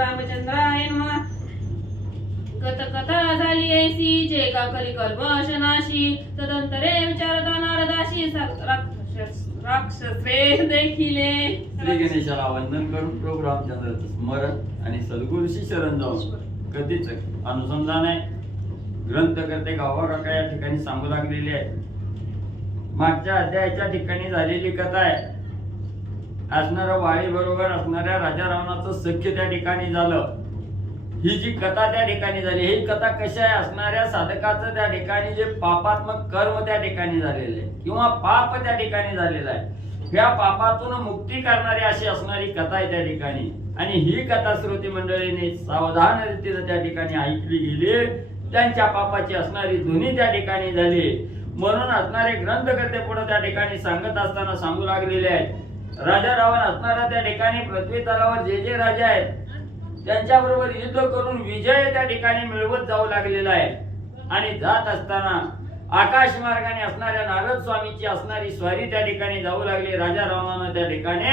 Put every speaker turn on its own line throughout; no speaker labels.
रामचंद्राय नमः। गत कथा झाली ऐसी जे का करी तदंतरे विचारता नारदाशी राक्षसे देखिले।
श्री गणेशाला वंदन करून प्रभू रामचंद्राचं स्मरण आणि सद्गुरूशी शरण जाऊन कधीच अनुसंधान आहे ग्रंथकर्ते गावा या ठिकाणी सांगू लागलेले आहे मागच्या अध्यायाच्या ठिकाणी झालेली कथा आहे. असणाऱ्या वाळी बरोबर असणाऱ्या राजा रावणाचं सख्य त्या ठिकाणी झालं. ही जी कथा त्या ठिकाणी झाली ही कथा कशा आहे? असणाऱ्या साधकाचं त्या ठिकाणी जे पापात्मक कर्म त्या ठिकाणी झालेले आहे किंवा पाप त्या ठिकाणी झालेला आहे या पापातून मुक्ती करणारी अशी असणारी कथा आहे त्या ठिकाणी. आणि ही कथा श्रोते मंडळीने सावधान रीतीने त्या ठिकाणी ऐकली गेली. त्यांच्या पापाची असणारी धुनी त्या ठिकाणी झाली. म्हणून असणारे ग्रंथकर्ते पुढे त्या ठिकाणी सांगत असताना सांगू लागलेले आहेत राजा रावण असणारा त्या ठिकाणी पृथ्वी तलावर जे जे राजा आहेत त्यांच्याबरोबर युद्ध करून विजय त्या ठिकाणी मिळवत जाऊ लागलेला आहे. आणि जात असताना आकाश मार्गाने असणाऱ्या नारद स्वामीची असणारी स्वारी त्या ठिकाणी जाऊ लागली. राजा रावणानं त्या ठिकाणी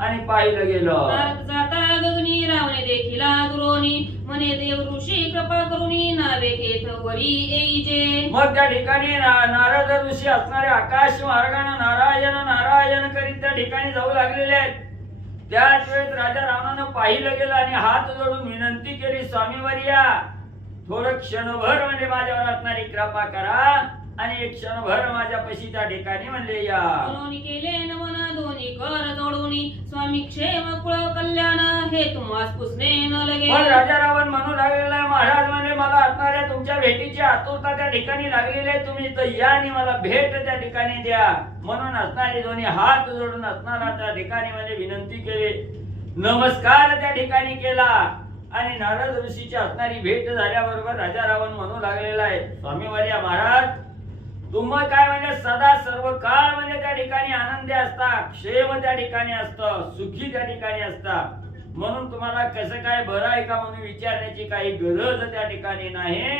आणि पाहिलं गेलं.
जाता गगनी रावणे देखिला दुरोनी म्हणे देव ऋषी कृपा करुणी नावे वरी
मग त्या ठिकाणी ना- नारद ऋषी असणारे आकाश मार्गाने नारायण नारायण करीत त्या ठिकाणी जाऊ लागलेले आहेत. त्याच वेळेस राजा रावणानं पाहिलं गेलं आणि हात जोडून विनंती केली स्वामीवर या थोडं क्षणभर म्हणजे माझ्यावर असणारी कृपा करा. आणि एक क्षणभर माझ्यापाशी त्या ठिकाणी म्हणले या.
म्हणून केले नमन दोन्ही कर जोडूनी. स्वामी क्षेम कुळ कल्याण हे तुम्हास पुसणे न लगे.
राजा रावण म्हणू लागलेला महाराज म्हणजे मला असणाऱ्या तुमच्या भेटीची आतुरता त्या ठिकाणी लागलेली आहे. तुम्ही इथं या आणि मला भेट त्या ठिकाणी द्या. म्हणून असणारे दोन्ही हात जोडून असणारा त्या ठिकाणी म्हणजे विनंती केली. नमस्कार त्या ठिकाणी केला. आणि नारद ऋषीची असणारी भेट झाल्याबरोबर राजा रावण म्हणू लागलेला आहे स्वामी वर्या महाराज तुम्हा काय म्हणजे सदा सर्व काळ म्हणजे त्या ठिकाणी आनंदी असता क्षेम त्या ठिकाणी असतं सुखी त्या ठिकाणी असता. म्हणून तुम्हाला कसं काय बरं आहे का म्हणून विचारण्याची काही गरज त्या ठिकाणी नाही.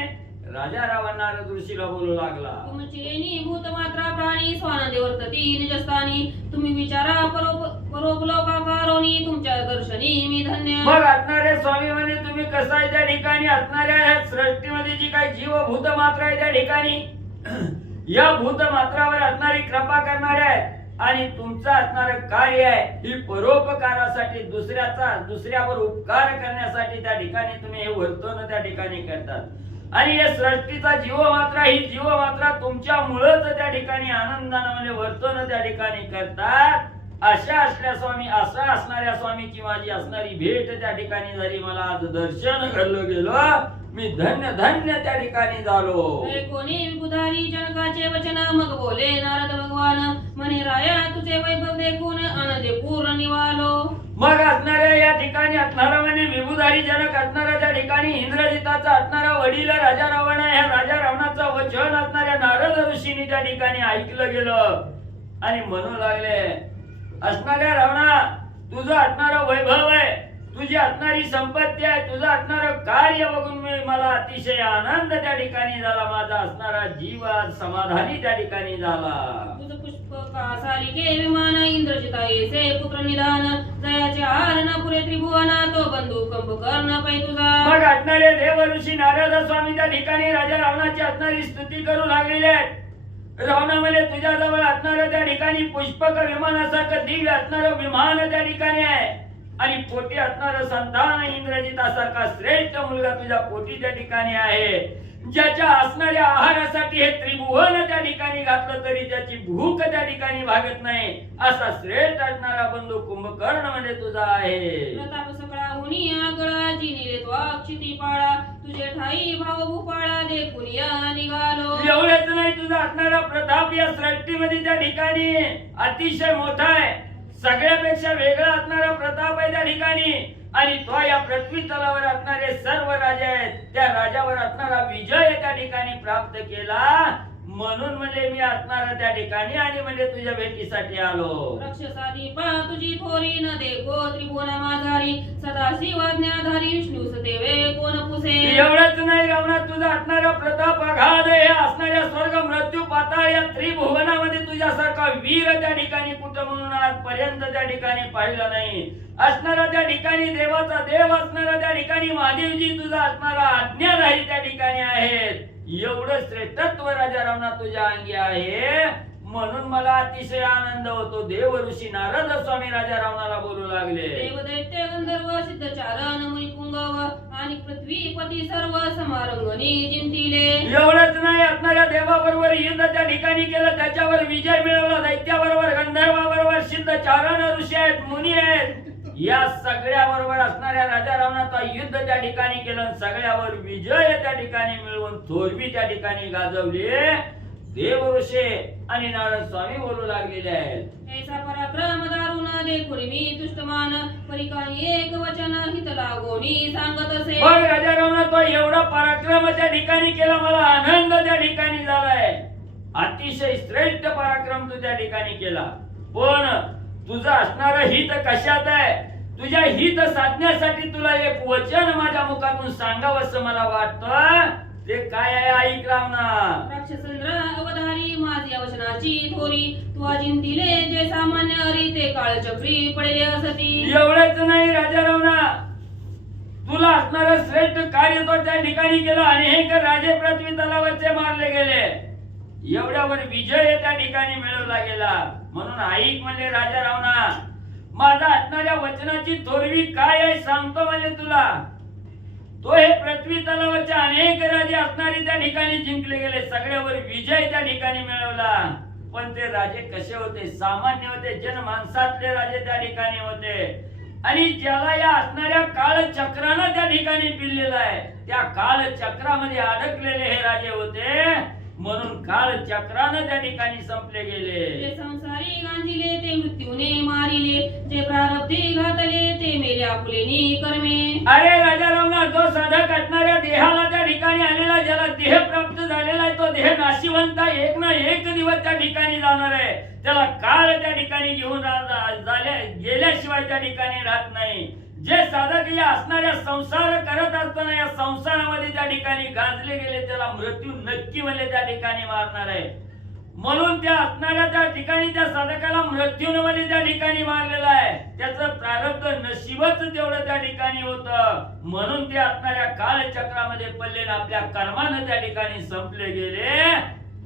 राजा रावण नारद ऋषीला बोलू लागला.
तुमचे भूत मात्रा प्राणी स्वानंदे वर्तती निजस्थानी तुम्ही विचारा परोप परोपलोकाकारोनी तुमच्या दर्शनी मी धन्य.
मग असणारे स्वामी म्हणे तुम्ही कसं आहे त्या ठिकाणी? असणाऱ्या सृष्टीमध्ये जी काही जीव भूत मात्र आहे त्या ठिकाणी या भूत मात्रावर असणारी कृपा करणारे आहे. आणि तुमचं असणारं कार्य आहे ही परोपकारासाठी दुसऱ्याचा दुसऱ्यावर उपकार करण्यासाठी त्या ठिकाणी तुम्ही हे वर्तन त्या ठिकाणी करतात. आणि या सृष्टीचा जीव मात्रा ही जीव मात्रा तुमच्यामुळेच त्या ठिकाणी आनंदानं म्हणजे वर्तन त्या ठिकाणी करतात. अशा असल्या स्वामी असा असणाऱ्या स्वामीची माझी असणारी भेट त्या ठिकाणी झाली. मला आज दर्शन घडलं गेलं. मी धन्य धन्य त्या ठिकाणी झालो.
कोणी? विबुधारी जनकाचे वचन मग बोले नारद भगवान म्हणे राया तुझे वैभव देखून आनंदे पूर्ण निवालो.
मग असणाऱ्या या ठिकाणी असणारा म्हणजे विभुधारी जनक असणारा त्या ठिकाणी इंद्रजिताचा असणारा वडील राजा रावण ह्या राजा रावणाचं वचन असणाऱ्या नारद ऋषीने त्या ठिकाणी ऐकलं गेलं. आणि म्हणू लागले असणाऱ्या रावणा तुझं असणारं वैभव आहे. तुझी असणारी संपत्ती आहे तुझं असणारं कार्य बघून मी मला अतिशय आनंद त्या ठिकाणी झाला. माझा असणारा जीव समाधानी त्या ठिकाणी झाला.
तुझ पुष्प कासारिके विमान इंद्रजिता येसे पुत्र निदान जयाचे हार न पुरे त्रिभुवना तो बंधू कंभकर्ण पै तुझा.
मग असणारे देव ऋषी नारद स्वामी त्या ठिकाणी राजा रावणाची असणारी स्तुती करू लागलेले आहेत. रावणामध्ये तुझ्याजवळ असणारं त्या ठिकाणी पुष्पक विमानासारखं दिव्य असणारं विमान त्या ठिकाणी आहे. आणि पोटी असणारं संतान इंद्रजितासारखा श्रेष्ठ मुलगा तुझ्या पोटी त्या ठिकाणी आहे. ज्याच्या असणाऱ्या आहारासाठी हे त्रिभुवन त्या ठिकाणी घातलं तरी त्याची भूक त्या ठिकाणी भागत नाही. असा श्रेष्ठ असणारा बंधू कुंभकर्ण म्हणजे तुझा आहे.
प्रताप सकळा हुनी आगळा जी निरे तो अक्षिती पाळा तुझे ठाई भाव भूपाळा देखून या निघालो.
एवढेच नाही तुझा असणारा प्रताप या सृष्टीमध्ये त्या ठिकाणी अतिशय मोठा आहे. सगळ्यापेक्षा वेगळा असणारा प्रताप आहे त्या ठिकाणी. आणि तो या पृथ्वी तलावर असणारे सर्व राजे आहेत. त्या राजावर असणारा विजय त्या ठिकाणी प्राप्त केला. म्हणून म्हणजे मी असणार त्या ठिकाणी आणि म्हणजे तुझ्या भेटीसाठी आलो.
राक्षसादी पा तुझी थोरी न देखो त्रिभुवना माझारी सदा शिवाज्ञाधारी विष्णू सदेवे कोण पुसे?
एवढंच नाही रावणा तुझा असणारा प्रताप अगाध हे असणाऱ्या स्वर्ग मृत्यू पाताळ या त्रिभुवनामध्ये तुझ्यासारखा वीर त्या ठिकाणी कुठं म्हणून आजपर्यंत त्या ठिकाणी पाहिलं नाही. असणारा त्या ठिकाणी देवाचा देव असणारा त्या ठिकाणी महादेवजी तुझा असणारा आज्ञाधारी त्या ठिकाणी आहेत. एवढं श्रेष्ठत्व राजा रावणा तुझ्या अंगी आहे. म्हणून मला अतिशय आनंद होतो. देव ऋषी नारद स्वामी राजा रावणाला बोलू लागले.
दैत्य गंधर्व सिद्धचारण मुनी पुंगव आणि पृथ्वीपती सर्व समारंगणी जिंतिले.
एवढंच नाही असणाऱ्या देवाबरोबर युद्ध त्या ठिकाणी केलं त्याच्यावर विजय मिळवला. दैत्याबरोबर गंधर्वाबरोबर सिद्ध चारण ऋषी आहेत मुनी आहेत. या सगळ्या बरोबर असणाऱ्या राजा रावणाचा युद्ध त्या ठिकाणी केलं सगळ्यावर विजय त्या ठिकाणी मिळवून थोरवी त्या ठिकाणी गाजवली. देव ऋषी आणि नारद स्वामी बोलू लागलेले आहेत.
ऐसा पराक्रम दारुण देखुरी मी तुष्टमान परी काही एक वचन हित लागोनी सांगत असे.
राजा रावणा तो एवढा पराक्रम त्या ठिकाणी केला मला आनंद त्या ठिकाणी झालाय. अतिशय श्रेष्ठ पराक्रम तू त्या ठिकाणी केला. पण तुझं असणार हित कशात आहे? तुझ्या हित साधण्यासाठी तुला एक वचन माझ्या मुखातून सांगावं असं मला वाटतं. ते काय आहे ऐक रावणा
राक्षसेंद्र अवधारी माझी वचनाची थोरी. तू जे सामान्य रीते काळचक्री पडले असती.
एवढंच नाही राजा रावणा तुला असणारं श्रेष्ठ कार्य तो त्या ठिकाणी केलं अनेक राजे पृथ्वी तलावरचे मारले गेले. एवढ्यावर विजय त्या ठिकाणी मिळवला गेला. म्हणून ऐक म्हणजे राजा रावणा माझा असणाऱ्या वचनाची थोरवी काय आहे सांगतो म्हणजे तुला. तो हे पृथ्वी तलावरचे अनेक राजे असणारे त्या ठिकाणी जिंकले गेले. सगळ्यावर विजय त्या ठिकाणी मिळवला. पण ते राजे कसे होते? सामान्य होते जनमानसातले राजे त्या ठिकाणी होते. आणि ज्याला या असणाऱ्या काळ चक्रानं त्या ठिकाणी पिल्लेलं आहे त्या काळ चक्रामध्ये अडकलेले हे राजे होते. म्हणून काळ चक्रानं त्या ठिकाणी संपले गेले.
जे संसारी गांजिले ते मृत्यूने मारिले. जे प्रारब्धे घातले ते मेले आपुलेनी कर्मे.
अरे जो साधक असणाऱ्या देहाला त्या ठिकाणी आलेला ज्याला देह प्राप्त झालेला आहे तो देह नाशिवंत. एक ना एक दिवस त्या ठिकाणी जाणार आहे. त्याला काळ त्या ठिकाणी घेऊन झाल्या गेल्याशिवाय त्या ठिकाणी राहत नाही. जे साधक या असणाऱ्या संसार करत असताना या संसारामध्ये त्या ठिकाणी गाजले गेले त्याला मृत्यू नक्की म्हणजे त्या ठिकाणी मारणार आहे. म्हणून त्या असणाऱ्या त्या ठिकाणी त्या साधकाला मृत्यूमध्ये म्हणजे त्या ठिकाणी मारलेला आहे. त्याचं प्रारब्ध नशीबच तेवढं त्या ठिकाणी होत. म्हणून ते असणाऱ्या कालचक्रामध्ये पडले आपल्या कर्मानं त्या ठिकाणी संपले गेले.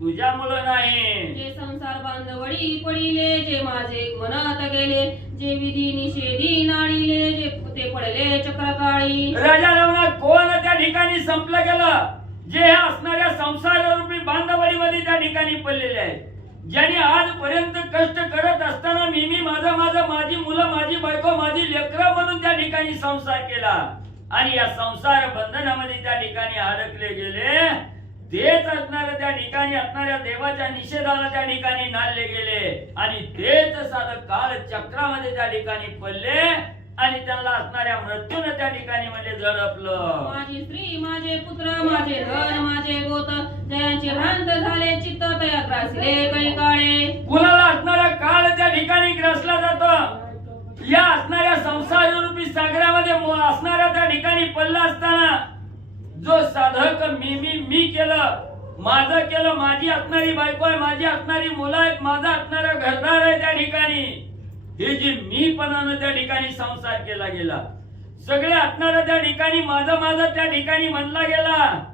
तुझ्यामुळं नाही.
जे संसार बांधवडी पडिले जे माझे म्हणत गेले जे विधी निषेधी नाडिले जे ते पडले चक्रकाळी.
राजा रावणा कोण त्या ठिकाणी संपलं गेलं? जे ह्या असणाऱ्या संसार रूपी बांधवडीमध्ये त्या ठिकाणी पडलेले आहेत. ज्यांनी आजपर्यंत कष्ट करत असताना मी मी माझा माझा माझी मुलं माझी बायको माझी लेकरं म्हणून त्या ठिकाणी संसार केला. आणि या संसार बंधनामध्ये त्या ठिकाणी अडकले गेले. तेच असणाऱ्या त्या ठिकाणी असणाऱ्या देवाच्या निषेधाला त्या ठिकाणी नालले गेले. आणि तेच साधं काळ चक्रामध्ये त्या ठिकाणी पडले आणि त्यांना असणाऱ्या मृत्यूने त्या ठिकाणी म्हणजे झडपलं.
माझी स्त्री माझे पुत्र माझे धन माझे गोत जयांचे भ्रांत झाले चित्त तया ग्रासले काही काळे.
कुणाला असणारा काळ त्या ठिकाणी ग्रसला जातो? या असणाऱ्या संसार रूपी सागरामध्ये असणाऱ्या त्या ठिकाणी पडला असताना जो साधक मी मी मी केलं माझं केलं माझी असणारी बायको आहे माझी असणारी मुलं आहेत माझा असणारा घरदार आहे त्या ठिकाणी. हे जे मीपणानं त्या ठिकाणी संसार केला गेला. सगळे असणाऱ्या त्या ठिकाणी माझं माझं त्या ठिकाणी म्हणला गेला.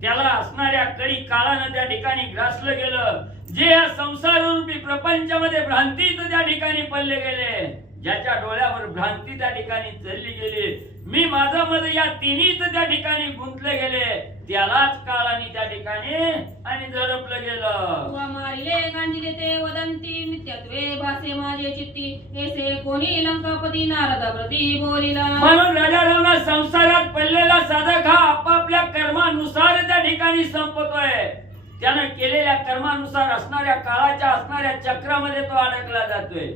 त्याला असणाऱ्या कडी काळानं त्या ठिकाणी ग्रासलं गेलं. जे या संसार रूपी प्रपंचामध्ये भ्रांतीत त्या ठिकाणी पडले गेले. ज्याच्या डोळ्यावर भ्रांती त्या ठिकाणी चालली गेली. मी माझं मध्ये या तिन्हीच त्या ठिकाणी गुंतले गेले. त्यालाच काळाने त्या ठिकाणी आणि झडपलं गेलं.
मारिले गांजिले ते वदंती नित्यत्वे भासे माझे चित्ती. ऐसे कोणी लंकापती नारद प्रती बोलिला.
म्हणून राजा रावणा संसारात पडलेला साधक हा आपापल्या कर्मानुसार त्या ठिकाणी संपतोय. त्यानं केलेल्या कर्मानुसार असणाऱ्या काळाच्या असणाऱ्या चक्रामध्ये तो अडकला जातोय.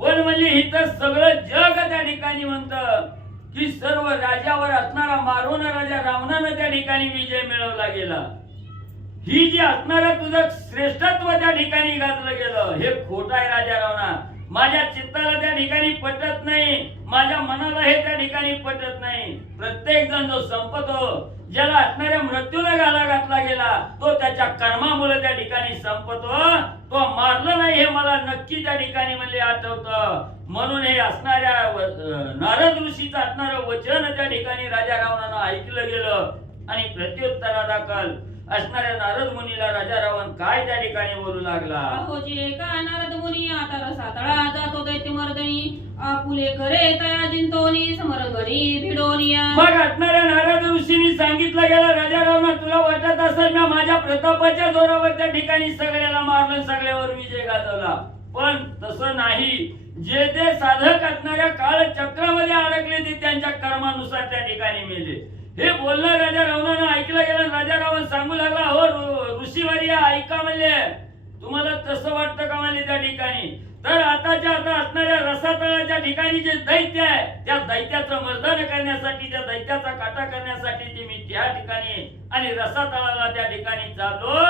पण म्हणजे इथं सगळं जग त्या ठिकाणी म्हणत. की सर्व राजावर असणारा मारून राजा रावणानं त्या ठिकाणी विजय मिळवला गेला. ही जी असणारा तुझं श्रेष्ठत्व त्या ठिकाणी गाजलं गेलं हे खोट आहे राजा रावणा माझ्या चित्ताला त्या ठिकाणी पटत नाही. माझ्या मनाला हे त्या ठिकाणी पटत नाही. प्रत्येक जण जो संपतो ज्याला असणाऱ्या मृत्यूला गाला घातला गेला तो त्याच्या कर्मामुळे त्या ठिकाणी संपतो. तो मारलं नाही हे मला नक्की त्या ठिकाणी म्हणजे आठवतं. म्हणून हे असणाऱ्या नारद ऋषीचं असणारं वचन त्या ठिकाणी राजा रावणानं ऐकलं गेलं. आणि प्रत्युत्तरा दाखल असणाऱ्या नारद मुनीला राजा रावण काय त्या ठिकाणी बोलू लागला?
अहो जे का नारद मुनी आता रसातळा जातो दैत्य मर्दनी आपुले करे तया जिंतोनी समरंगणी भिडोनिया.
मग असणाऱ्या नारद ऋषींनी सांगितलं गेलं राजा रावणा तुला वाटत असेल मी माझ्या प्रतापाच्या जोरावर त्या ठिकाणी सगळ्याला मारलं सगळ्यावर विजय गाजवला. पण तसं नाही. जे ते साधक असणाऱ्या काळ चक्रामध्ये अडकले ते त्यांच्या कर्मानुसार त्या ठिकाणी मेले. हे बोलणं राजा रावणानं ऐकलं गेलं राजा रावण सांगू लागला हो ऋषीवारी ऐका म्हणले. तुम्हाला तसं वाटतं का म्हणले त्या ठिकाणी? तर आताच्या आता असणाऱ्या रसातळाच्या ठिकाणी जे दैत्य आहे त्या दैत्याचं मर्दन करण्यासाठी त्या दैत्याचा काटा करण्यासाठी ते मी त्या ठिकाणी आणि रसातळाला त्या ठिकाणी चाललो.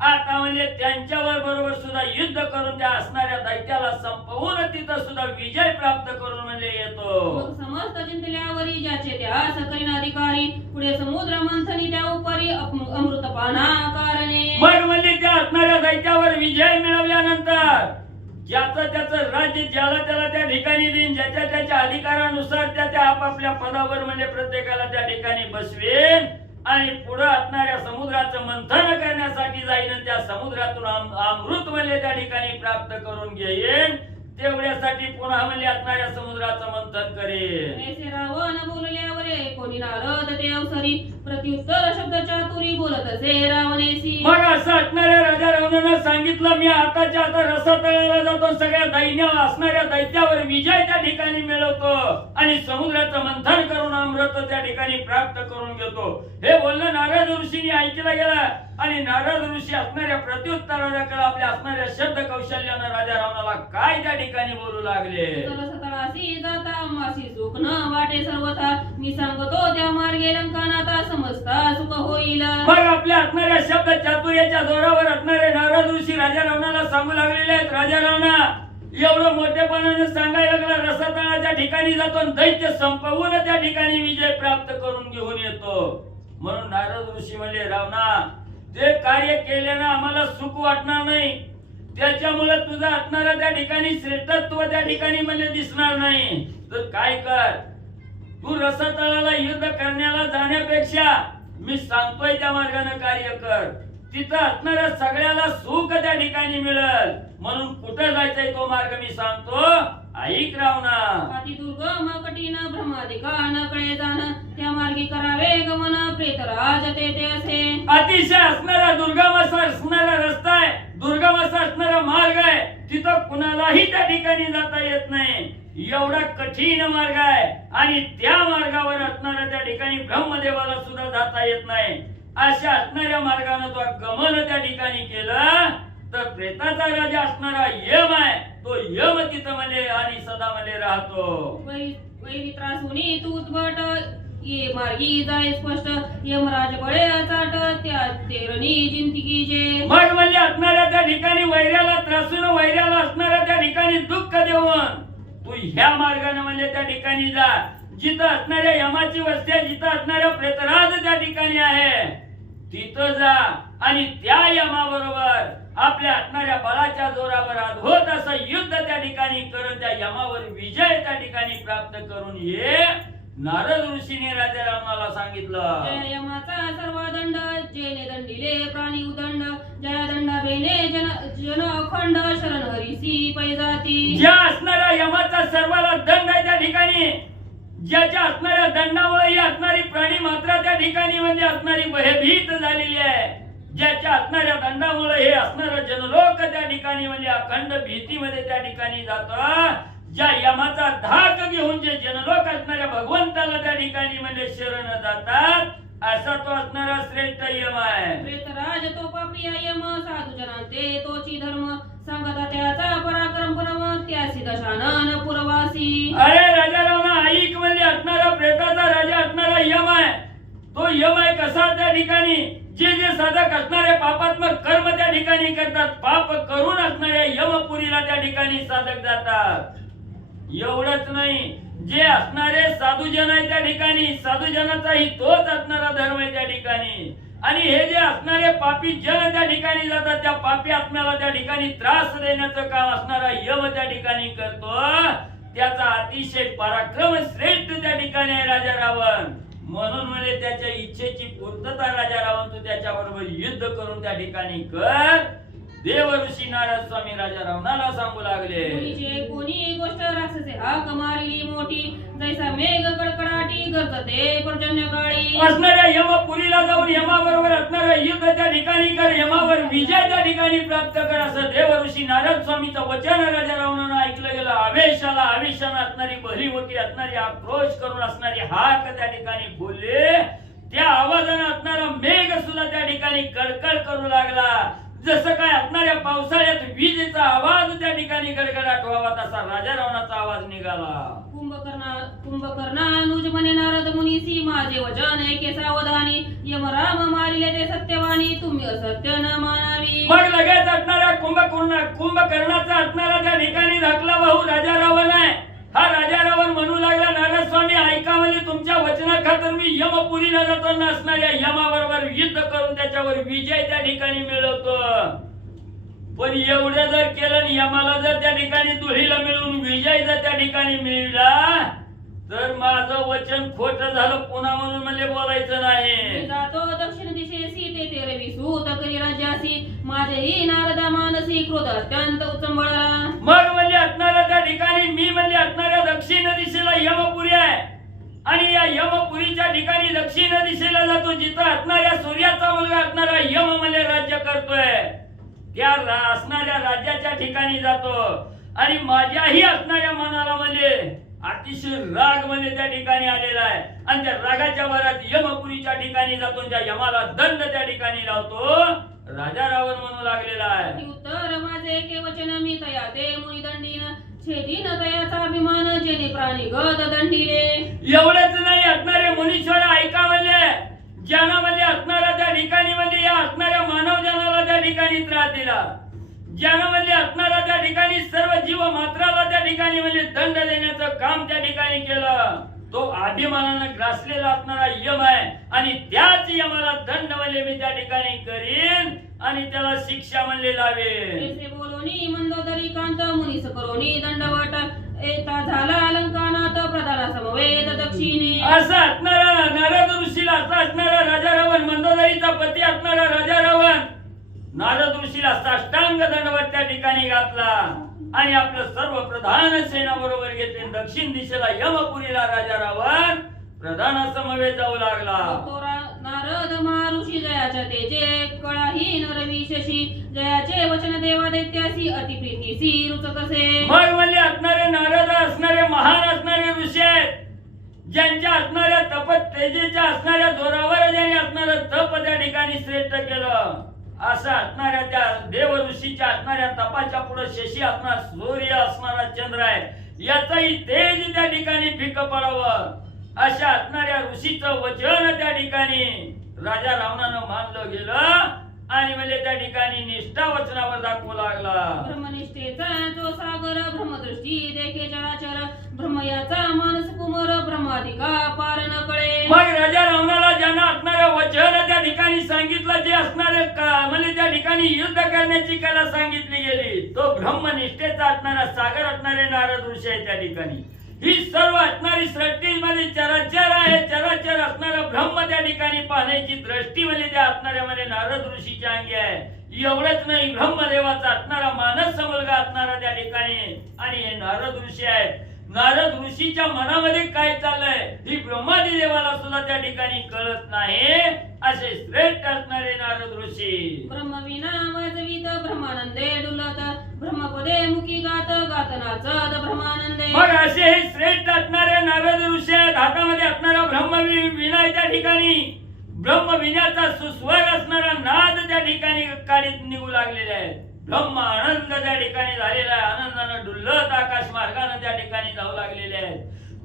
आता म्हणजे त्यांच्यावर बरोबर सुद्धा युद्ध करून त्या असणाऱ्या दैत्याला संपवून तिथं सुद्धा विजय प्राप्त करून म्हणजे येतो.
समस्त चिंतल्यावरी ज्याचे त्या सकरीन अधिकारी पुढे समुद्र मंथनी त्या उपरी अप- अमृतपाना कारणे.
मग म्हणजे त्या असणाऱ्या दैत्यावर विजय मिळवल्यानंतर ज्याचं त्याचं राज्य ज्याला त्याला त्या ठिकाणी देईन ज्याच्या त्याच्या अधिकारानुसार त्या त्या आपापल्या पदावर म्हणजे प्रत्येकाला त्या ठिकाणी बसवेन. आणि पुढे असणाऱ्या समुद्राचं मंथन करण्यासाठी जाईन त्या समुद्रातून अमृत म्हणजे त्या ठिकाणी प्राप्त करून घेईन. तेवढ्यासाठी पुन्हा म्हणजे असणाऱ्या समुद्राचं मंथन करेन.
ऐसे रावण बोलल्यावरे कोणी नारद ते अवसरी प्रत्युत्तर शब्द चातुरी बोलत असे रावणेसी
मग असं असणाऱ्या राजा रावणानं सांगितलं मी आताच्या आता रसातळाला जातो सगळ्या दैन्य असणाऱ्या दैत्यावर विजय त्या ठिकाणी मिळवतो आणि समुद्राचं मंथन करून अमृत त्या ठिकाणी प्राप्त करून घेतो. हे बोलणं नारद ऋषीने ऐकलं गेलं आणि नारद ऋषी असणाऱ्या प्रत्युत्तराकडे आपल्या असणाऱ्या शब्द कौशल्यानं राजा रावणाला काय त्या ठिकाणी बोलू लागले.
जाता मासी वाटे सर्वथा. मी सांगतो त्या मार्गे लंकानाता समजता सुख होईल.
मग आपल्या असणाऱ्या शब्द चातुर्याच्या जोरावर असणारे नारद ऋषी राजा रावणाला सांगू लागलेले आहेत. राजा रावणा एवढं मोठेपणाने सांगायला लागला रसातळाच्या ठिकाणी जातो आणि दैत्य संपवून त्या ठिकाणी विजय प्राप्त करून घेऊन येतो. म्हणून नारद ऋषी म्हणले रावणा ते कार्य केल्यानं आम्हाला सुख वाटणार नाही त्याच्यामुळे तुझा असणारा त्या ठिकाणी श्रेष्ठत्व त्या ठिकाणी म्हणजे दिसणार नाही. तर काय कर? तू रसातळाला युद्ध करण्याला जाण्यापेक्षा मी सांगतोय त्या मार्गाने कार्य कर. तिथं असणाऱ्या सगळ्याला सुख त्या ठिकाणी मिळेल. म्हणून कुठं जायचंय तो मार्ग मी सांगतो? ऐक रावणा.
अति दुर्गम कठीण भ्रमादिका न कळे जाण त्या मार्गी करावे गमन प्रेतराज ते ते असे.
अतिशय असणारा दुर्गम असा असणारा रस्ता आहे. दुर्गम असा असणारा मार्ग आहे. तिथं कुणालाही त्या ठिकाणी जाता येत नाही. एवढा कठीण मार्ग आहे. आणि त्या मार्गावर असणाऱ्या त्या ठिकाणी ब्रह्मदेवाला सुद्धा जाता येत नाही. अशा असणाऱ्या मार्गाने तो गमन त्या ठिकाणी केलं तर प्रेताचा राजा असणारा यम आहे. तो यम तिथं मध्ये आणि सदा मध्ये राहतो.
वै- तू उद्भट. ये मार्गी जाय स्पष्ट. यमराज बळे चाट त्या तेरणी जिंतकी जे.
मग असणाऱ्या त्या ठिकाणी वैऱ्याला त्रासून वैऱ्याला असणाऱ्या त्या ठिकाणी दुःख देऊन तू ह्या मार्गाने म्हणजे त्या ठिकाणी जा. जिथं असणाऱ्या यमाची वस्ती आहे जिथं असणाऱ्या प्रेतराज त्या ठिकाणी आहे तिथं जा. आणि त्या यमाबरोबर आपल्या असणाऱ्या बलाच्या जोरावर होत असं युद्ध त्या ठिकाणी करून त्या यमावर विजय त्या ठिकाणी प्राप्त करून ये. नारद ऋषीने राजा रामाला सांगितलं.
जय यमाचा सर्व दंड जेने दंडिले प्राणी उदंड जय दंडाबेने जन जन अखंड शरण हरिसी पैजाती.
ज्या असणाऱ्या यमाचा सर्वाला दंड आहे त्या ठिकाणी ज्याच्या असणाऱ्या दंडामुळे ही असणारी प्राणी मात्र त्या ठिकाणी म्हणजे असणारी भयभीत झालेली आहे. ज्याच्या असणाऱ्या दंडामुळे हे असणारं जनलोक त्या ठिकाणी म्हणजे अखंड भीतीमध्ये त्या ठिकाणी जात ज्या यमाचा धाक घेऊन जे जनलोक असणाऱ्या भगवंताला त्या ठिकाणी म्हणजे शरण जातात असा तो असणारा श्रेष्ठ यम आहे.
प्रेतराज तो पापिया यम साधू जनांते तोची धर्म सांगता त्याचा पराक्रम परम त्यासी दशानन पुरवासी.
अरे राजा रावणा ऐक म्हणजे असणारा प्रेताचा राजा असणारा यम आहे. तो यम आहे कसा त्या ठिकाणी? जे जे साधक असणारे पापात्मक कर्म त्या ठिकाणी करतात पाप करून असणाऱ्या यमपुरीला त्या ठिकाणी साधक जातात. एवढंच नाही. जे असणारे साधूजन आहे त्या ठिकाणी साधूजनाचाही तोच असणारा धर्म आहे त्या ठिकाणी. आणि हे जे असणारे पापी जन त्या ठिकाणी जातात त्या पापी आत्म्याला त्या ठिकाणी त्रास देण्याचं काम असणारा यम त्या ठिकाणी करतो. त्याचा अतिशय पराक्रम श्रेष्ठ त्या ठिकाणी आहे राजा रावण. म्हणून म्हणे त्याच्या इच्छेची पूर्तता राजा रावण तू त्याच्याबरोबर युद्ध करून त्या ठिकाणी कर. देव ऋषी नारायण स्वामी राजा रावणाला सांगू लागले.
कोणी राक्षसे हाक मारिली मोठी जैसा मेघ कडकडाटी गर्जते पर्जन्य काळी
असणाऱ्या यमपुरीला जाऊन यमाबरोबर असणाऱ्या युद्धाच्या ठिकाणी कर यमावर विजयाच्या ठिकाणी प्राप्त कर असं देव ऋषी नारद स्वामीचं वचन राजा रावणानं ऐकलं गेलं. आवेशाला आवेशानं असणारी बहरी होती असणारी आक्रोश करून असणारी हाक त्या ठिकाणी बोलले. त्या आवाजानं असणारा मेघ सुद्धा त्या ठिकाणी कडकड करू लागला. जसं काय असणाऱ्या पावसाळ्यात विजेचा आवाज त्या ठिकाणी गडगडाट व्हावा तसा राजा रावणाचा आवाज निघाला.
कुंभकर्णा कुंभकर्णा अनुज म्हणे नारद मुनीसी माझे वचन ऐके सावधानी यमराम मारिले ते सत्यवाणी तुम्ही असत्य न मानावी.
मग लगेच असणाऱ्या कुंभकर्ण कुंभकर्णाचा असणारा त्या ठिकाणी धाकला भाऊ राजा रावण आहे. हा राजारावर म्हणू लागला नारद स्वामी ऐका म्हणजे तुमच्या वचना खातर मी यमपुरीला जाताना असणाऱ्या यमाबरोबर युद्ध करून त्याच्यावर विजय त्या ठिकाणी मिळवतो. पण एवढं जर केलं यमाला जर त्या ठिकाणी दुहीला मिळून विजय जर त्या ठिकाणी मिळला तर माझं वचन खोट झालं पुन्हा म्हणून म्हणजे बोलायचं नाही.
जातो ते ते रवी सूत करी राज्यासी. माझेही नारदा मानसी क्रोध अत्यंत उचंबळला
मग म्हणजे असणाऱ्या त्या ठिकाणी मी म्हणजे असणाऱ्या दक्षिण दिशेला यमपुरी आहे. आणि या यमपुरीच्या ठिकाणी दक्षिण दिशेला जातो जिथं असणाऱ्या सूर्याचा मुलगा असणारा यम म्हणजे राज्य करतोय. त्या असणाऱ्या राज्याच्या ठिकाणी जातो. आणि माझ्याही असणाऱ्या मनाला म्हणजे अतिशय राग म्हणजे त्या ठिकाणी आलेला आहे. आणि त्या रागाच्या भरात यमपुरीच्या ठिकाणी जातो त्या यमाला दंड त्या ठिकाणी लावतो. राजा रावण म्हणू लागलेला आहे.
उत्तर माझे के वचन मी तया ते मुनी दंडीन. छेदीन तयाचा अभिमान जेणे प्राणी गद दंडिले.
एवढंच नाही असणारे मुनीश्वर ऐका म्हणले. ज्यानं म्हणजे असणारा त्या ठिकाणी म्हणजे या असणाऱ्या मानव जनाला त्या ठिकाणी त्रास दिला. ज्यानं म्हणजे असणारा त्या ठिकाणी सर्व जीव मात्राला त्या ठिकाणी म्हणजे दंड देण्याचं काम त्या ठिकाणी केलं. तो अभिमानानं ग्रासलेला असणारा यम आहे. आणि त्याच यमाला दंड म्हणजे मी त्या ठिकाणी करीन आणि त्याला शिक्षा म्हणले
ऐसे बोलोनी मंदोदरी कांत मुनीस करोनी दंडवट. एता झाला अलंकानात प्रधाना समवेत दक्षिणी.
असं असणारा नारद ऋषीला असं असणारा राजा रावण मंदोदरीचा पती असणारा राजा रावण नारद ऋषीला साष्टांग दंडवत त्या ठिकाणी घातला. आणि आपलं सर्व प्रधान सेना बरोबर घेतले दक्षिण दिशेला यमपुरीला राजा रावण प्रधान समवेत जाऊ लागला.
तोरा नारद महाऋषी जयाच्या तेजे कळाही नरवी शशी जयाचे वचन देवा दैत्यासी अति प्रीतीसी रुचकसे.
मग म्हणले असणारे नारद असणारे महान असणारे ऋषी आहेत. ज्यांच्या असणाऱ्या तप तेजेच्या असणाऱ्या जोरावर ज्यांनी असणारं तप त्या ठिकाणी श्रेष्ठ केलं. असं असणाऱ्या त्या देव ऋषीच्या असणाऱ्या तपाच्या पुढे शशी असणार सूर्य असणारा चंद्र आहे. याचंही तेज त्या ठिकाणी फिक पडावं. अशा असणाऱ्या ऋषीचं वचन त्या ठिकाणी राजा रावणानं मानलं गेलं. आणि म्हणजे त्या ठिकाणी निष्ठा वचनावर दाखवू लागला.
ब्रह्मनिष्ठेचा जो सागर ब्रह्मदृष्टी देखे चराचर ब्रह्मयाचा मानस कुमर ब्रह्माधिका पार न कळे
मग राजा रावणाला ज्यांना असणारं वचन त्या ठिकाणी सांगितलं जे असणारे का- म्हणजे त्या ठिकाणी युद्ध करण्याची कला सांगितली गेली. तो ब्रह्मनिष्ठेचा असणारा सागर असणारे नारद ऋषी आहे त्या ठिकाणी. ही सर्व असणारी सृष्टी मध्ये चराचर आहे. चराचर असणारा ब्रह्म त्या ठिकाणी पाहण्याची दृष्टी म्हणजे त्या असणाऱ्यामध्ये म्हणजे नारद ऋषीच्या अंगी आहे. एवढंच नाही ब्रह्मदेवाचा असणारा मानस मुलगा असणारा त्या ठिकाणी. आणि हे नारद ऋषी आहेत. नारद ऋषीच्या मनामध्ये काय चाललंय? ही ब्रह्मादी देवाला सुद्धा त्या ठिकाणी कळत नाही. असे श्रेष्ठ असणारे नारद ऋषी.
ब्रह्मविना वाजवीत ब्रह्मानंदे डुलत ब्रह्मपदे मुखी गात गात नाचत ब्रह्मानंदे.
मग असे हे श्रेष्ठ असणारे नारद ऋषी आहेत. हातामध्ये असणारा ब्रह्म विनाय त्या ठिकाणी. ब्रह्म विण्याचा सुस्वर असणारा नाद त्या ठिकाणी काढीत निघू लागलेले आहेत. ब्रह्म आनंद त्या ठिकाणी झालेला आहे. आनंदानं डुल्लत आकाश मार्गाने त्या ठिकाणी जाऊ लागलेले आहेत.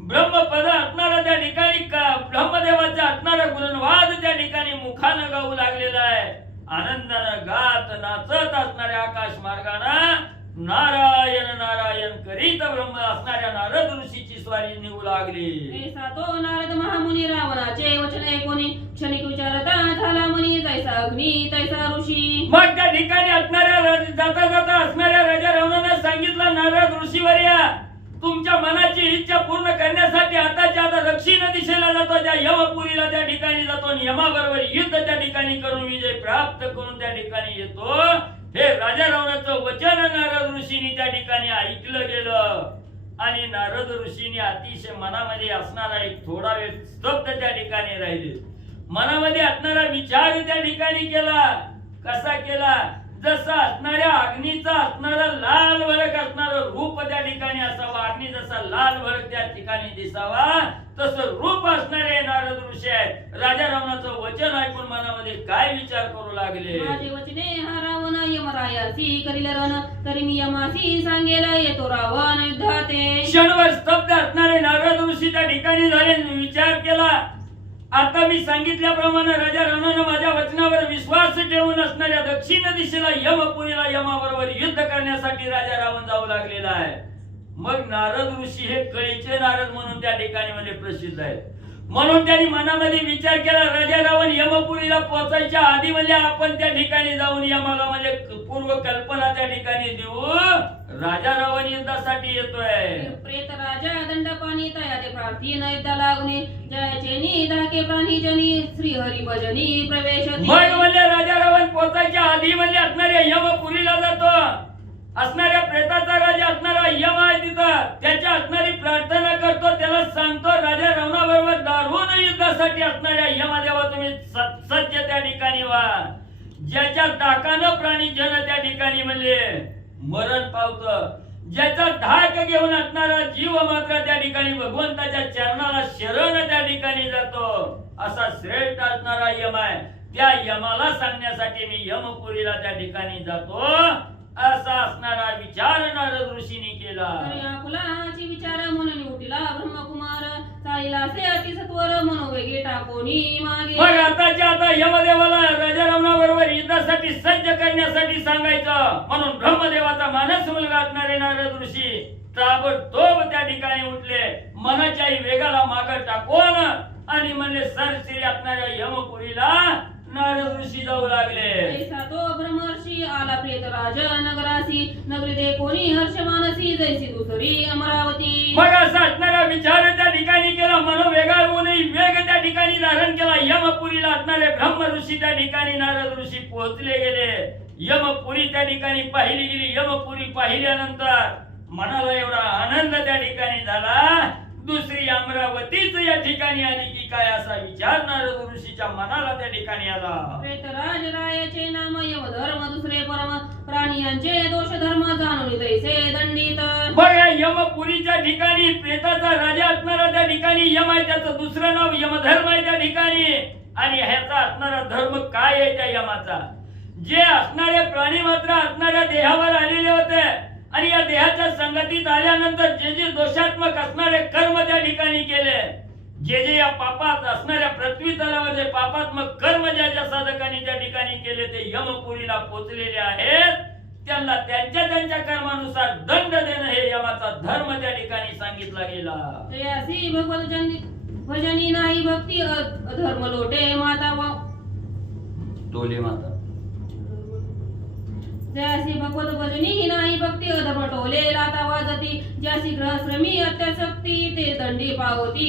ब्रह्मपद असणारा त्या ठिकाणी का- ब्रह्मदेवाचा असणारा गुणवाद त्या ठिकाणी मुखानं गाऊ लागलेला आहे. आनंदानं गात नाचत असणाऱ्या आकाश मार्गानं नारायण नारायण करीत ब्रह्म असणाऱ्या नारद ऋषीची स्वारी निघू लागली.
ऐसा तो नारद महामुनी रावणाचे वचन ऐकून क्षणिक विचारता झाला मुनी तैसा अग्नी तैसा ऋषी.
मग त्या ठिकाणी असणाऱ्या राज- जाता जाता असणाऱ्या राजा रावणानं सांगितलं नारद ऋषीवर्या तुमच्या मनाची इच्छा पूर्ण करण्यासाठी आताच्या आता दक्षिण दिशेला जातो त्या यमपुरीला त्या ठिकाणी जातो आणि यमाबरोबर युद्ध त्या ठिकाणी करून विजय प्राप्त करून त्या ठिकाणी येतो. हे राजा रावणाचं वचन नारद ऋषीने त्या ठिकाणी ऐकलं गेलं. आणि नारद ऋषीने अतिशय मनामध्ये असणारा एक थोडा वेळ स्तब्ध त्या ठिकाणी राहिले. मनामध्ये असणारा विचार त्या ठिकाणी केला. कसा केला? जसा असणाऱ्या अग्नीचा असणारा लाल भडक असणारं रूप त्या ठिकाणी असावा. अग्नी जसा लाल भडक त्या ठिकाणी दिसावा तसं रूप असणारे नारद ऋषी आहेत. राजा रावणाचं वचन ऐकून मनामध्ये काय विचार करू लागले?
माझे वचने हा रावण यमरायासी करील रण. तरी मी यमासी सांगेल येतो रावण युद्धाते.
क्षणभर स्तब्ध असणारे नारद ऋषी त्या ठिकाणी झाले. विचार केला आता मी सांगितल्याप्रमाणे राजा रणानं माझ्या वचनावर विश्वास ठेवून असणाऱ्या दक्षिण दिशेला यमपुरीला यमाबरोबर युद्ध करण्यासाठी राजा रावण जाऊ लागलेला आहे. मग नारद ऋषी हे कळीचे नारद म्हणून त्या ठिकाणी मध्ये प्रसिद्ध आहेत. म्हणून त्यांनी मनामध्ये विचार केला राजा रावण यमपुरीला पोहोचायच्या आधी म्हणजे आपण त्या ठिकाणी जाऊन यमाला म्हणजे पूर्व कल्पना त्या ठिकाणी देऊ. राजा रावण युद्धासाठी येतोय.
प्रेत राजा दंड पाणी तयारे प्रार्थी युद्धा लागणे जयाचे नी धाके प्राणी जनी श्री हरी भजनी प्रवेश
मग म्हणले राजा रावण पोचायच्या आधी म्हणजे असणाऱ्या यमपुरीला जातो. असणाऱ्या प्रेताचा राजा असणारा यम आहे तिथं. त्याच्या असणारी प्रार्थना करतो त्याला सांगतो राजा रावणाबरोबर दारुण युद्धासाठी असणाऱ्या यमदेवा तुम्ही स- सज्ज त्या ठिकाणी व्हा. ज्याच्या दाकानं प्राणी जन त्या ठिकाणी म्हणजे मरण पावत. ज्याचा धाक घेऊन असणारा जीव मात्र त्या ठिकाणी भगवंताच्या चरणाला शरण त्या ठिकाणी जातो. असा श्रेष्ठ असणारा यम आहे. त्या यमाला सांगण्यासाठी मी यमपुरीला त्या ठिकाणी जातो. असा असणारा विचार नारद ऋषीने केला.
फुलाची विचार म्हणून उठला ब्रह्मकुमार. चालिला असे अतिसत्वर मनोवेगे टाकोनी मागे.
मग आताच्या आता यमदेवाला राजा रावणाबरोबर युद्धासाठी सज्ज करण्यासाठी सांगायचं. म्हणून ब्रह्मदेवाचा मानस मुलगा असणारे नारद ऋषी. ताबडतोब त्या ठिकाणी उठले. मनाच्याही वेगाला माग टाकून आणि म्हणले सरश्री असणाऱ्या यमपुरीला नारद ऋषी जाऊ लागले.
ऐसा तो ब्रह्मर्षी आला प्रेत राज नगरासी. नगरी दे कोणी हर्ष मानसी जैसी दुसरी अमरावती.
मग असा असणारा विचार त्या ठिकाणी केला. मनोवेगाळूनही वेग त्या ठिकाणी धारण केला. यमपुरीला असणारे ब्रह्म ऋषी त्या ठिकाणी नारद ऋषी पोहोचले गेले. यमपुरी त्या ठिकाणी पाहिली गेली. यमपुरी पाहिल्यानंतर मनाला एवढा आनंद त्या ठिकाणी झाला. दुसरी अमरावतीच या ठिकाणी आली की काय असा विचार नारद ऋषीच्या मनाला त्या ठिकाणी आला.
प्रेत राज रायाचे नाम यमधर्म दुसरे परम प्राणी यांचे दोष धर्म जाणून तैसे दंडित.
या यमपुरीच्या ठिकाणी प्रेताचा राजा असणारा त्या ठिकाणी यम आहे त्याचं दुसरं नाव यमधर्म आहे त्या ठिकाणी. आणि ह्याचा असणारा धर्म काय आहे त्या यमाचा? जे असणारे प्राणी मात्र असणाऱ्या देहावर आलेले होते. आणि या देहाच्या संगतीत आल्यानंतर जे जे दोषात्मक असणारे कर्म त्या ठिकाणी केले जे जे या पापात असणाऱ्या पृथ्वी तलावर जे पापात्मक कर्म ज्या ज्या साधकांनी त्या ठिकाणी केले ते यमपुरीला पोचलेले आहेत. त्यांना त्यांच्या त्यांच्या कर्मानुसार दंड देणं हे यमाचा धर्म त्या ठिकाणी सांगितला गेला.
जन भजनी नाही भक्ती अधर्म लोटे माता व
टोले माता.
जयासी भगवत भजनी नाही भक्ती अधर्म टोले लाता वाजती. ज्यासी ग्रहश्रमी अत्याशक्ती ते दंडी पावती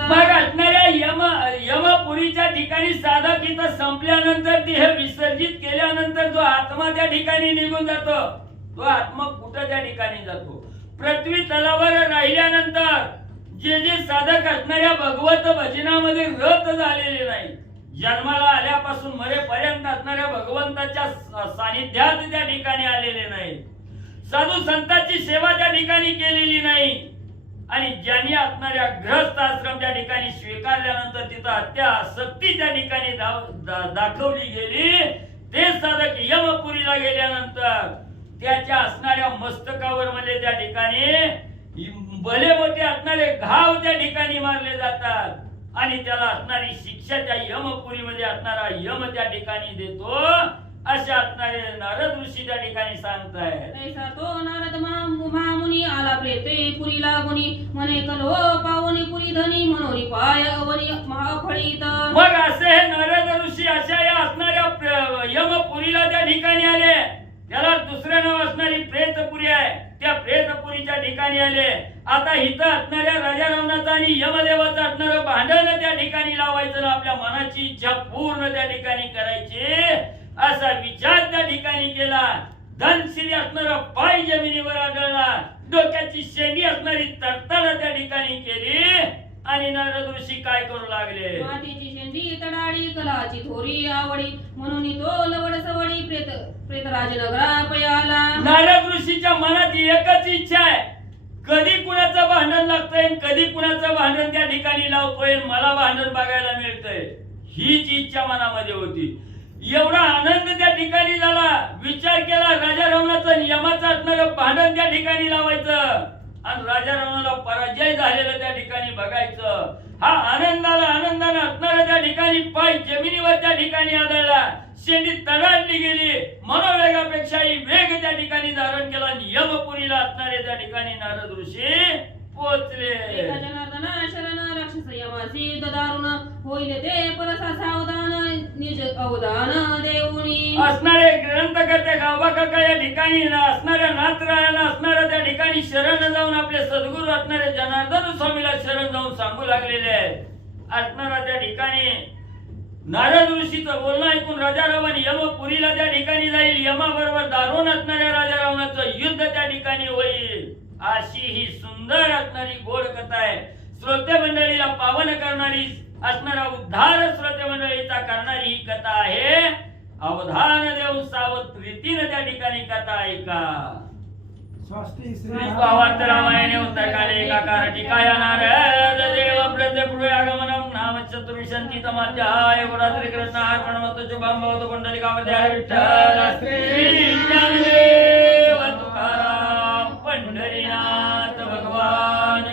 मग असणाऱ्या यम यमपुरीच्या ठिकाणी साधक इथं संपल्यानंतर देह विसर्जित केल्यानंतर जो आत्मा त्या ठिकाणी निघून जातो तो आत्मा कुठं त्या ठिकाणी जातो? पृथ्वी तलावर राहिल्यानंतर जे जे साधक असणाऱ्या भगवत भजनामध्ये रथ झालेले नाही जन्माला आल्यापासून मरेपर्यंत असणाऱ्या भगवंताच्या सानिध्यात त्या ठिकाणी आलेले नाही साधू संतांची सेवा त्या ठिकाणी केलेली नाही. आणि ज्यांनी असणाऱ्या ग्रस्त आश्रम त्या ठिकाणी स्वीकारल्यानंतर तिथं हत्या सक्ती त्या ठिकाणी दाव- दाखवली गेली. ते साधक यमपुरीला गेल्यानंतर त्याच्या असणाऱ्या मस्तकावर म्हणजे त्या ठिकाणी भले मोठे असणारे घाव त्या ठिकाणी मारले जातात. आणि त्याला असणारी शिक्षा त्या यमपुरीमध्ये असणारा यम त्या ठिकाणी देतो. असे असणारे नारद ऋषी त्या ठिकाणी सांगतायत.
ऐसा तो नारद महा- महामुनी आला प्रेते पुरी लागुनी म्हणे कलो पावनी पुरी धनी मनोरी पाय अवनी महाफळीत.
मग असे हे नारद ऋषी अशा या असणाऱ्या प्र- यमपुरीला त्या ठिकाणी आले. त्याला दुसरं नाव असणारी प्रेतपुरी आहे. त्या प्रेतपुरीच्या ठिकाणी आले. आता इथं असणाऱ्या राजा रावणाचं आणि यमदेवाचं असणारं भांडण त्या ठिकाणी लावायचं ना आपल्या मनाची इच्छा पूर्ण त्या ठिकाणी करायची असा विचार त्या ठिकाणी केला. धनश्री असणारा पाय जमिनीवर आढळला. डोक्याची शेंडी असणारी तडतड त्या ठिकाणी केली आणि नारद ऋषी काय करू लागले?
मातीची शेंडी तडाळी कलाची थोरी आवडी. म्हणून तो लवड सवडी प्रेत प्रेतराज नगरा पयाला
नारद ऋषीच्या मनात एकच इच्छा आहे. कधी कुणाचं भांडण लागतंय कधी कुणाचं भांडण त्या ठिकाणी लावतोय मला भांडण बघायला मिळतंय. हीच इच्छा मनामध्ये होती. एवढा आनंद त्या ठिकाणी झाला. विचार केला राजा रावणाचं आणि असणारं भांडण त्या ठिकाणी लावायचं. आणि राजा रावणाला पराजय झालेलं त्या ठिकाणी बघायचं. हा आनंदाला आनंदाने असणारा त्या ठिकाणी पाय जमिनीवर त्या ठिकाणी आढळला शेंडी तडाडली गेली. मनोवेगापेक्षाही वेग त्या ठिकाणी धारण केला. यमपुरीला असणारे त्या ठिकाणी नारद ऋषी पोचले. असणारे ग्रंथकर्ते गावा काका या ठिकाणी असणाऱ्या त्या ठिकाणी शरण जाऊन आपले सद्गुरू असणारे जनार्दन स्वामीला शरण जाऊन सांगू लागलेले आहेत. असणारा त्या ठिकाणी नारद ऋषीचं बोलणं ऐकून राजा रावण यमपुरीला त्या ठिकाणी जाईल. यमा बरोबर दारुण असणाऱ्या राजा रावणाचं युद्ध त्या ठिकाणी होईल. अशी ही सुंदर असणारी गोड कथा आहे. श्रोते मंडळीला पावन करणारी असणारा उद्धार श्रोते मंडळीचा करणारी ही कथा आहे. अवधान देऊन सावध रीतीने त्या ठिकाणी कथा ऐका.
श्री
भावार्थ रामायणे उत्तरकाले एकाकार टीकाया नारद देव प्रत्यपूर्वे आगमनम नाम चतुर्विशंती तमाध्याय गुरात्री कृष्ण अर्पणमस्तु शुभम भवतु पुंडलिकामध्ये विठ्ठल श्री ज्ञानदेव तुकाराम पंढरीनाथ भगवान